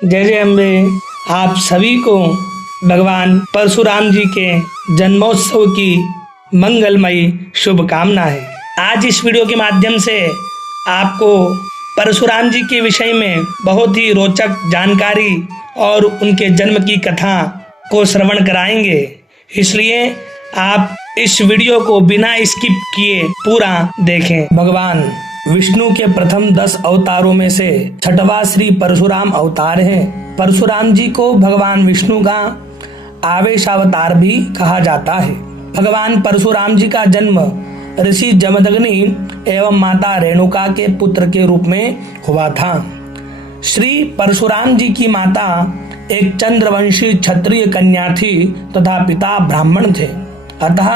जय जय अम्बे। आप सभी को भगवान परशुराम जी के जन्मोत्सव की मंगलमयी शुभकामनाएं। आज इस वीडियो के माध्यम से आपको परशुराम जी के विषय में बहुत ही रोचक जानकारी और उनके जन्म की कथा को श्रवण कराएंगे, इसलिए आप इस वीडियो को बिना स्किप किए पूरा देखें। भगवान विष्णु के प्रथम 10 अवतारों में से छठवां श्री परशुराम अवतार है। परशुराम जी को भगवान विष्णु का आवेशावतार भी कहा जाता है। भगवान परशुराम जी का जन्म ऋषि जमदग्नि एवं माता रेणुका के पुत्र के रूप में हुआ था। श्री परशुराम जी की माता एक चंद्रवंशी क्षत्रिय कन्या थी तथा पिता ब्राह्मण थे, अतः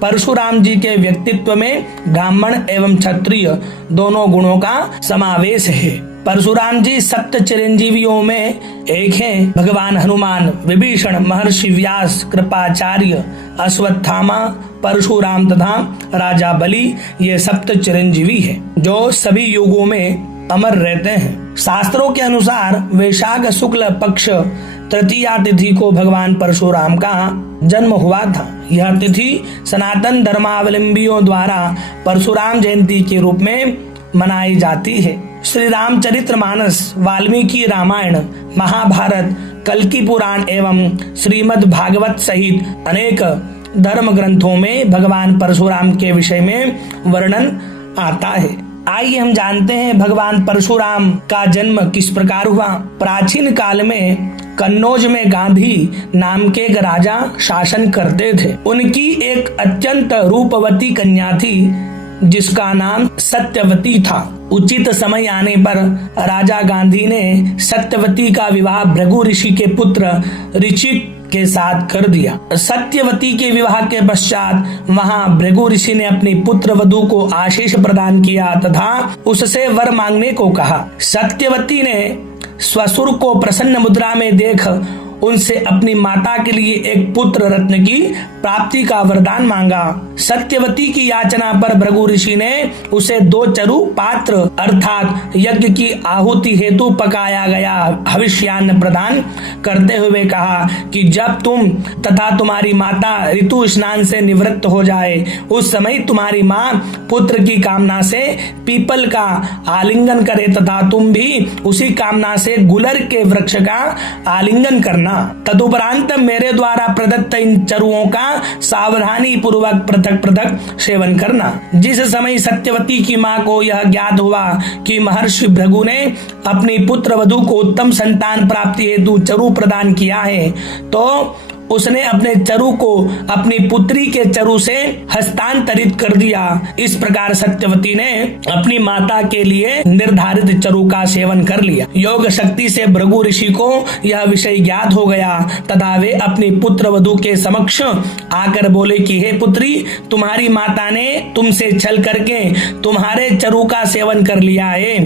परशुराम जी के व्यक्तित्व में ब्राह्मण एवं क्षत्रिय दोनों गुणों का समावेश है। परशुराम जी सप्त चिरंजीवियों में एक हैं। भगवान हनुमान, विभीषण, महर्षि व्यास, कृपाचार्य, अश्वत्थामा, परशुराम तथा राजा बलि ये सप्त चिरंजीवी है जो सभी युगों में अमर रहते हैं। शास्त्रों के अनुसार वैशाख शुक्ल पक्ष तृतीया तिथि को भगवान परशुराम का जन्म हुआ था। यह तिथि सनातन धर्मावलंबियों द्वारा परशुराम जयंती के रूप में मनाई जाती है। श्री रामचरितमानस, वाल्मीकि रामायण, महाभारत, कल्कि पुराण एवं श्रीमद् भागवत सहित अनेक धर्म ग्रंथों में भगवान परशुराम के विषय में वर्णन आता है। आइए हम जानते हैं भगवान परशुराम का जन्म किस प्रकार हुआ। प्राचीन काल में कन्नौज में गांधी नाम के एक राजा शासन करते थे। उनकी एक अत्यंत रूपवती कन्या थी जिसका नाम सत्यवती था। उचित समय आने पर राजा गांधी ने सत्यवती का विवाह भृगु ऋषि के पुत्र ऋषिक के साथ कर दिया। सत्यवती के विवाह के पश्चात वहां भृगु ऋषि ने अपनी पुत्र वधू को आशीष प्रदान किया तथा उससे वर मांगने को कहा। सत्यवती ने ससुर को प्रसन्न मुद्रा में देख उनसे अपनी माता के लिए एक पुत्र रत्न की प्राप्ति का वरदान मांगा। सत्यवती की याचना पर भृगु ऋषि ने उसे 2 चरु पात्र अर्थात यज्ञ की आहुति हेतु पकाया गया हविष्यान्न प्रदान करते हुए कहा कि जब तुम तथा तुम्हारी माता ऋतु स्नान से निवृत्त हो जाए उस समय तुम्हारी माँ पुत्र की कामना से पीपल का आलिंगन करे तथा तुम भी उसी कामना से गुलर के वृक्ष का आलिंगन करना। तदुपरांत मेरे द्वारा प्रदत्त इन चरुओं का सावधानी पूर्वक पृथक पृथक सेवन करना। जिस समय सत्यवती की मां को यह ज्ञात हुआ कि महर्षि भृगु ने अपनी पुत्र वधू को उत्तम संतान प्राप्ति हेतु चरु प्रदान किया है तो उसने अपने चरु को अपनी पुत्री के चरु से हस्तांतरित कर दिया। इस प्रकार सत्यवती ने अपनी माता के लिए निर्धारित चरु का सेवन कर लिया। योग शक्ति से भृगु ऋषि को यह विषय ज्ञात हो गया तथा वे अपनी पुत्र वधू के समक्ष आकर बोले कि हे पुत्री, तुम्हारी माता ने तुमसे छल करके तुम्हारे चरु का सेवन कर लिया है,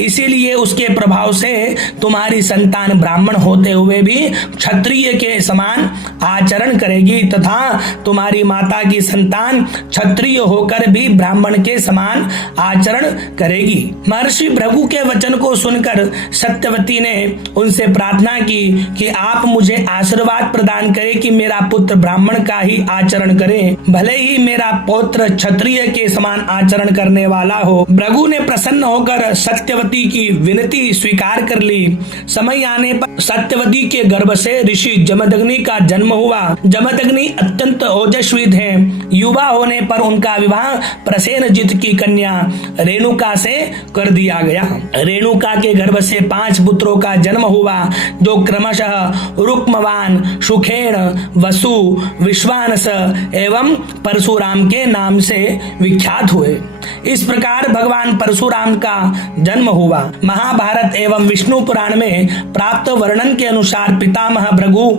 इसीलिए उसके प्रभाव से तुम्हारी संतान ब्राह्मण होते हुए भी क्षत्रिय के समान आचरण करेगी तथा तुम्हारी माता की संतान क्षत्रिय होकर भी ब्राह्मण के समान आचरण करेगी। महर्षि भृगु के वचन को सुनकर सत्यवती ने उनसे प्रार्थना की कि आप मुझे आशीर्वाद प्रदान करें कि मेरा पुत्र ब्राह्मण का ही आचरण करे, भले ही मेरा पौत्र क्षत्रिय के समान आचरण करने वाला हो। भृगु ने प्रसन्न होकर सत्यवती की विनती स्वीकार कर ली। समय आने पर सत्यवती के गर्भ से ऋषि जमदग्नि का जन्म हुआ। जमदग्नि अत्यंत ओजस्वी थे। युवा होने पर उनका विवाह प्रसेनजित की कन्या रेणुका से कर दिया गया। रेणुका के गर्भ से 5 पुत्रों का जन्म हुआ जो क्रमशः रुक्मवान, सुखेण, वसु, विश्वानस एवं परशुराम के नाम से विख्यात हुए। इस प्रकार भगवान परशुराम का जन्म हुआ। महाभारत एवं विष्णु पुराण में प्राप्त वर्णन के अनुसार पितामह भृगु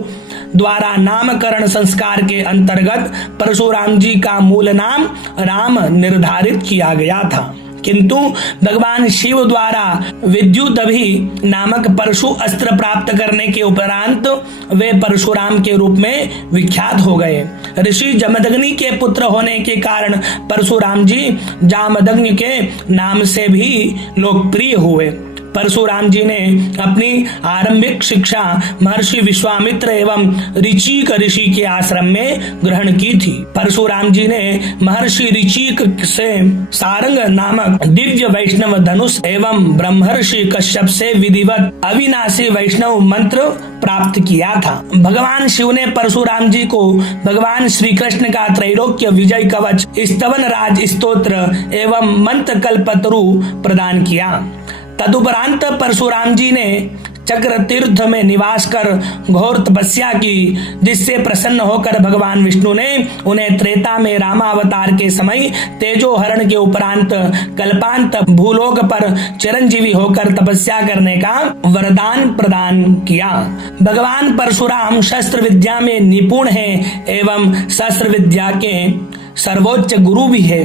द्वारा नामकरण संस्कार के अंतर्गत परशुराम जी का मूल नाम राम निर्धारित किया गया था, किंतु भगवान शिव द्वारा विद्युदभि नामक परशु अस्त्र प्राप्त करने के उपरांत वे परशुराम के रूप में विख्यात हो गए। ऋषि जमदग्नि के पुत्र होने के कारण परशुराम जी जामदग्नि के नाम से भी लोकप्रिय हुए। परशुराम जी ने अपनी आरंभिक शिक्षा महर्षि विश्वामित्र एवं ऋचिक ऋषि के आश्रम में ग्रहण की थी। परशुराम जी ने महर्षि ऋचिक से सारंग नामक दिव्य वैष्णव धनुष एवं ब्रह्मर्षि कश्यप से विधिवत अविनाशी वैष्णव मंत्र प्राप्त किया था। भगवान शिव ने परशुराम जी को भगवान श्री कृष्ण का त्रैलोक्य विजय कवच, स्तवन राज स्तोत्र एवं मंत्र कल्पतरु प्रदान किया। तदुपरांत परशुराम जी ने चक्र तीर्थ में निवास कर घोर तपस्या की, जिससे प्रसन्न होकर भगवान विष्णु ने उन्हें त्रेता में रामावतार के समय तेजो हरण के उपरांत कल्पांत भूलोक पर चिरंजीवी होकर तपस्या करने का वरदान प्रदान किया। भगवान परशुराम शस्त्र विद्या में निपुण है एवं शस्त्र विद्या के सर्वोच्च गुरु भी है।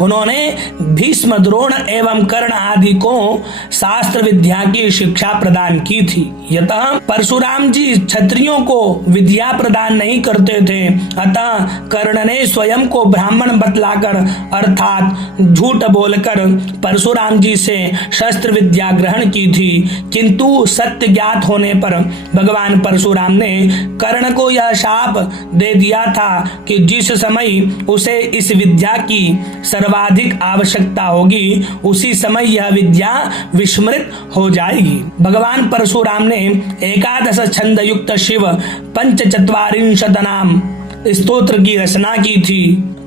उन्होंने भीष्म, द्रोण एवं कर्ण आदि को शास्त्र विद्या की शिक्षा प्रदान की थी। यतः परशुराम जी क्षत्रियों को विद्या प्रदान नहीं करते थे, अतः कर्ण ने स्वयं को ब्राह्मण बतलाकर अर्थात झूठ बोलकर परशुराम जी से शस्त्र विद्या ग्रहण की थी। किंतु सत्य ज्ञात होने पर भगवान परशुराम ने कर्ण को यह शाप दे दिया था कि जिस समय उसे इस विद्या की सर्वाधिक आवश्यकता होगी, उसी समय यह विद्या विस्मृत हो जाएगी। भगवान परशुराम ने एकादश छंद युक्त शिव पंचचत्वारिंशत नाम स्तोत्र की रचना की थी।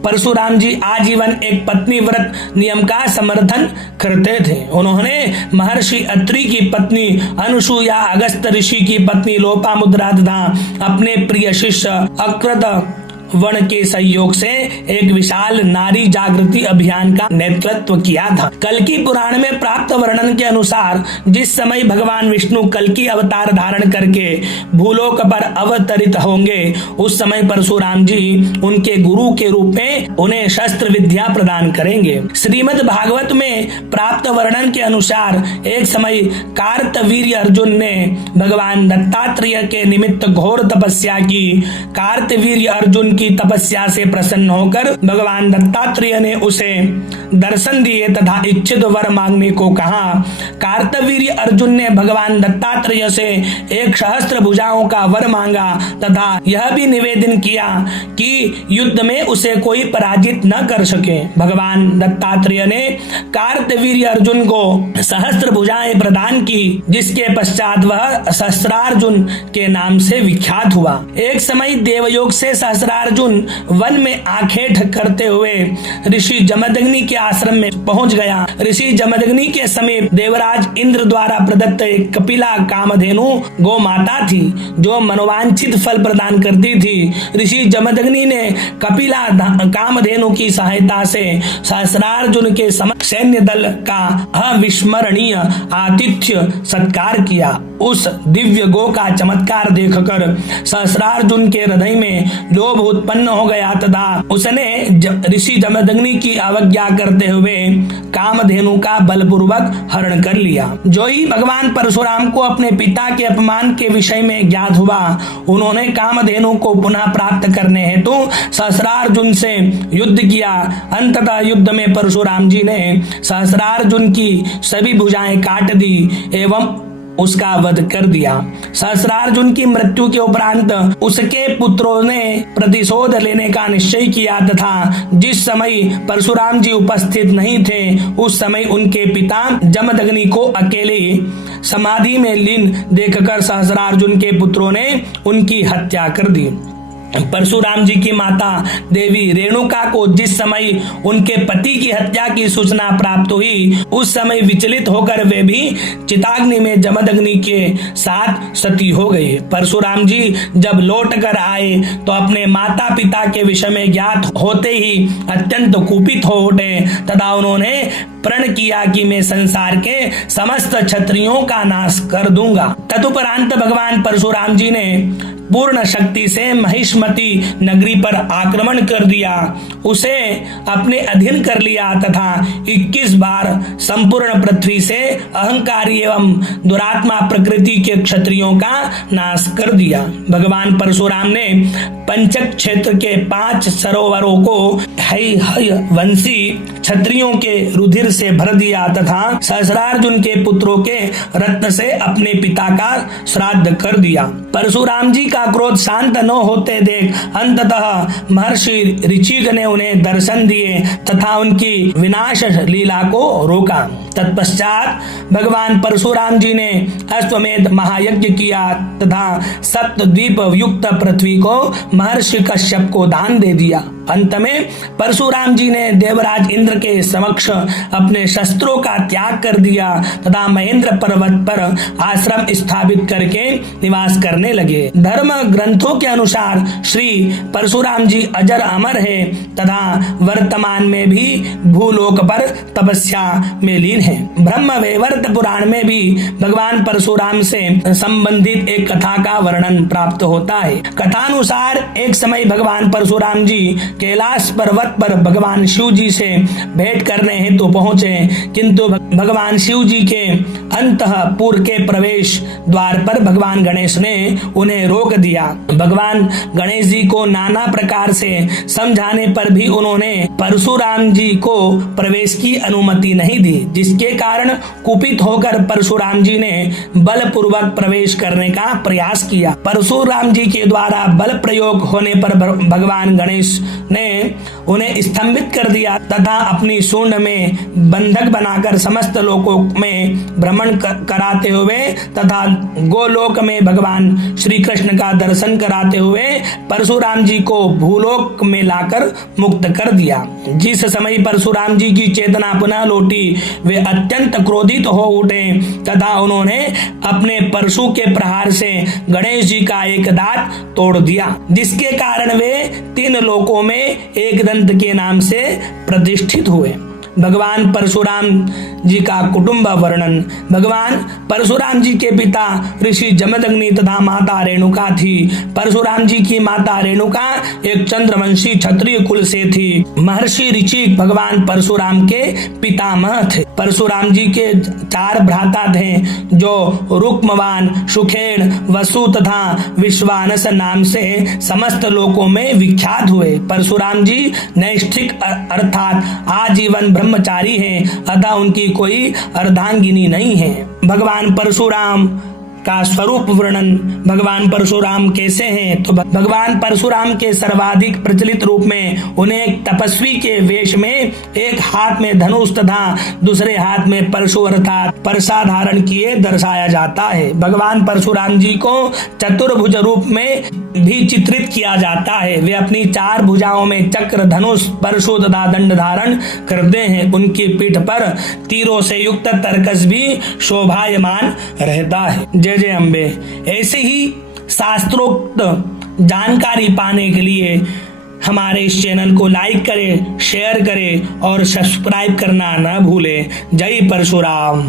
परशुराम जी आजीवन एक पत्नी व्रत नियम का समर्थन करते थे। उन्होंने महर्षि अत्रि की पत्नी अनुसूया, अगस्त ऋषि की पत्नी लोपामुद्रा तथा अपने प्रिय शिष्य अकृत वर्ण के सहयोग से एक विशाल नारी जागृति अभियान का नेतृत्व किया था। कल्कि पुराण में प्राप्त वर्णन के अनुसार जिस समय भगवान विष्णु कल्कि अवतार धारण करके भूलोक पर अवतरित होंगे, उस समय परशुराम जी उनके गुरु के रूप में उन्हें शस्त्र विद्या प्रदान करेंगे। श्रीमद् भागवत में प्राप्त वर्णन के अनुसार एक समय कार्तवीर्य अर्जुन ने भगवान दत्तात्रेय के निमित्त घोर तपस्या की। कार्तवीर्य अर्जुन की तपस्या से प्रसन्न होकर भगवान दत्तात्रेय ने उसे दर्शन दिए तथा इच्छित वर मांगने को कहा। कार्तवीर्य अर्जुन ने भगवान दत्तात्रेय से एक सहस्त्र भुजाओं का वर मांगा तथा यह भी निवेदन किया कि युद्ध में उसे कोई पराजित न कर सके। भगवान दत्तात्रेय ने कार्तवीर्य अर्जुन को सहस्त्र भुजाएं प्रदान की, जिसके पश्चात वह सहस्त्रार्जुन के नाम से विख्यात हुआ। एक समय देवयोग से सहस्त्रार्जुन वन में आखेट करते हुए ऋषि जमदग्नि के आश्रम में पहुंच गया। ऋषि जमदग्नि के समीप देवराज इंद्र द्वारा प्रदत्त एक कपिला कामधेनु गौ माता थी, जो मनोवांछित फल प्रदान करती थी। ऋषि जमदग्नि ने कपिला कामधेनु की सहायता से सहस्रार्जुन के सैन्य दल का अविस्मरणीय आतिथ्य सत्कार किया। उस दिव्य गो का चमत्कार देखकर सहस्रार्जुन के हृदय में लोभ उत्पन्न हो गया तथा उसने ऋषि जमदग्नि की अवज्ञा करते हुए कामधेनु का बलपूर्वक हरण कर लिया। जो ही भगवान परशुराम को अपने पिता के अपमान के विषय में ज्ञात हुआ, उन्होंने कामधेनु को पुनः प्राप्त करने हेतु सहस्रार्जुन से युद्ध किया। अंततः युद्ध में परशुराम जी ने सहस्रार्जुन की सभी भुजाएं काट दी एवं उसका वध कर दिया। सहस्रार्जुन की मृत्यु के उपरांत उसके पुत्रों ने प्रतिशोध लेने का निश्चय किया तथा जिस समय परशुराम जी उपस्थित नहीं थे, उस समय उनके पिता जमदग्नि को अकेले समाधि में लीन देखकर सहस्रार्जुन के पुत्रों ने उनकी हत्या कर दी। परशुराम जी की माता देवी रेणुका को जिस समय उनके पति की हत्या की सूचना प्राप्त हुई, उस समय विचलित होकर वे भी चिताग्नि में जमदग्नि के साथ सती हो गई। परशुराम जी जब लौट कर आए तो अपने माता पिता के विषय में ज्ञात होते ही अत्यंत कुपित हो उठे तथा उन्होंने प्रण किया कि मैं संसार के समस्त क्षत्रियों का नाश कर दूंगा। तदुपरांत भगवान परशुराम जी ने पूर्ण शक्ति से महिष्मती नगरी पर आक्रमण कर दिया, उसे अपने अधीन कर लिया तथा 21 बार संपूर्ण पृथ्वी से अहंकारी एवं दुरात्मा प्रकृति के क्षत्रियों का नाश कर दिया। भगवान परशुराम ने पंचक क्षेत्र के 5 सरोवरों को हय वंशी क्षत्रियों के रुधिर से भर दिया तथा सहस्रार्जुन के पुत्रों के रत्न से अपने पिता का श्राद्ध कर दिया। परशुराम जी का क्रोध शांत न होते देख अंततः महर्षि ऋचिक ने उन्हें दर्शन दिए तथा उनकी विनाश लीला को रोका। तत्पश्चात भगवान परशुराम जी ने अश्वमेध महायज्ञ किया तथा सप्तद्वीप युक्त पृथ्वी को महर्षि कश्यप को दान दे दिया। अंत में परशुराम जी ने देवराज इंद्र के समक्ष अपने शस्त्रों का त्याग कर दिया तथा महेंद्र पर्वत पर आश्रम स्थापित करके निवास करने लगे। धर्म ग्रंथों के अनुसार श्री परशुराम जी अजर अमर है तथा वर्तमान में भी भूलोक पर तपस्या में लीन है। ब्रह्म वैवर्त पुराण में भी भगवान परशुराम से संबंधित एक कथा का वर्णन प्राप्त होता है। कथानुसार एक समय भगवान परशुराम जी कैलाश पर्वत पर भगवान शिव जी से भेंट करने हेतु पहुंचे, किंतु भगवान शिव जी के अंतःपुर के प्रवेश द्वार पर भगवान गणेश ने उन्हें रोक दिया। भगवान गणेश जी को नाना प्रकार से समझाने पर भी उन्होंने परशुराम जी को प्रवेश की अनुमति नहीं दी, जिसके कारण कुपित होकर परशुराम जी ने बलपूर्वक प्रवेश करने का प्रयास किया। परशुराम जी के द्वारा बल प्रयोग होने पर भगवान गणेश ने उन्हें स्तंभित कर दिया तथा अपनी सूंड में बंधक बनाकर समस्त लोकों में भ्रमण कराते हुए तथा गोलोक में भगवान श्री कृष्ण का दर्शन कराते हुए परशुराम जी को भूलोक में लाकर मुक्त कर दिया। जिस समय परशुराम जी की चेतना पुनः लौटी, वे अत्यंत क्रोधित हो उठे तथा उन्होंने अपने परशु के प्रहार से गणेश जी का एक दांत तोड़ दिया, जिसके कारण वे 3 लोकों में एक दंत के नाम से प्रतिष्ठित हुए। भगवान परशुराम जी का कुटुंब वर्णन। भगवान परशुराम जी के पिता ऋषि जमदग्नि तथा माता रेणुका थी। परशुराम जी की माता रेणुका एक चंद्रवंशी क्षत्रिय कुल से थी। महर्षि ऋचिक भगवान परशुराम के पितामह थे। परशुराम जी के 4 भ्राता थे जो रुक्मवान, सुखेन, वसु तथा विश्वानस नाम से समस्त लोकों में विख्यात हुए। परशुराम जी नैष्ठिक अर्थात आजीवन ब्रह्मचारी हैं, अतः उनकी कोई अर्धांगिनी नहीं है। भगवान परशुराम का स्वरूप वर्णन। भगवान परशुराम कैसे हैं? तो भगवान परशुराम के सर्वाधिक प्रचलित रूप में उन्हें एक तपस्वी के वेश में एक हाथ में धनुष तथा दूसरे हाथ में परशु अर्थात परसा धारण किए दर्शाया जाता है। भगवान परशुराम जी को चतुर्भुज रूप में भी चित्रित किया जाता है। वे अपनी 4 भुजाओं में चक्र, धनुष, परशु तथा दंड धारण करते हैं। उनकी पीठ पर तीरों से युक्त तरकस भी शोभायमान रहता है। जय जय अम्बे। ऐसे ही शास्त्रोक्त जानकारी पाने के लिए हमारे इस चैनल को लाइक करें, शेयर करें और सब्सक्राइब करना न भूलें। जय परशुराम।